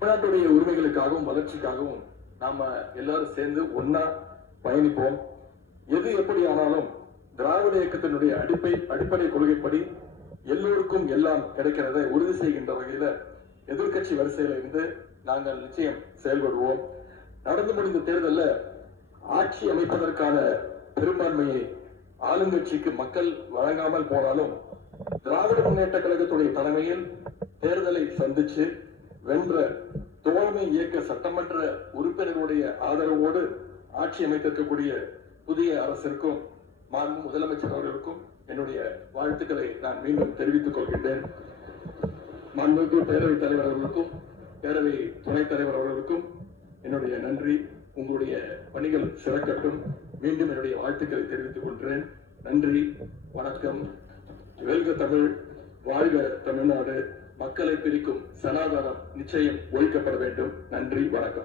தமிழ்நாட்டுடைய உரிமைகளுக்காகவும் வளர்ச்சிக்காகவும் நாம எல்லாரும் சேர்ந்து ஒன்னா பயணிப்போம். எது எப்படி ஆனாலும் திராவிட இயக்கத்தினுடைய அடிப்படை கொள்கைப்படி எல்லோருக்கும் எல்லாம் கிடைக்கிறதை உறுதி செய்கின்ற வகையில எதிர்கட்சி வரிசையில இருந்து நாங்கள் நிச்சயம் செயல்படுவோம். நடந்து முடிந்த தேர்தலில் ஆட்சி அமைப்பதற்கான பெரும்பான்மையை ஆளுங்கட்சிக்கு மக்கள் வழங்காமல் போனாலும் திராவிட முன்னேற்ற கழகத்துடைய தலைமையில் தேர்தலை சந்திச்சு வென்ற தோழமை இயக்க சட்டமன்ற உறுப்பினர்களுடைய ஆதரவோடு ஆட்சி அமைத்திருக்கக்கூடிய புதிய அரசிற்கும் மாண்பு முதலமைச்சர் அவர்களுக்கும் என்னுடைய வாழ்த்துக்களை நான் மீண்டும் தெரிவித்துக் கொள்கின்றேன். மாண்புமிகு பேரவைத் தலைவர் அவர்களுக்கும் பேரவை துணைத் தலைவர் அவர்களுக்கும் என்னுடைய நன்றி. உங்களுடைய பணிகள் சிறக்கட்டும். மீண்டும் என்னுடைய வாழ்த்துக்களை தெரிவித்துக் கொள்கிறேன். நன்றி, வணக்கம். வெல்க தமிழ், வாழ்க தமிழ்நாடு. மக்களை பிரிக்கும் சனாதனம் நிச்சயம் ஒழிக்கப்பட வேண்டும். நன்றி, வணக்கம்.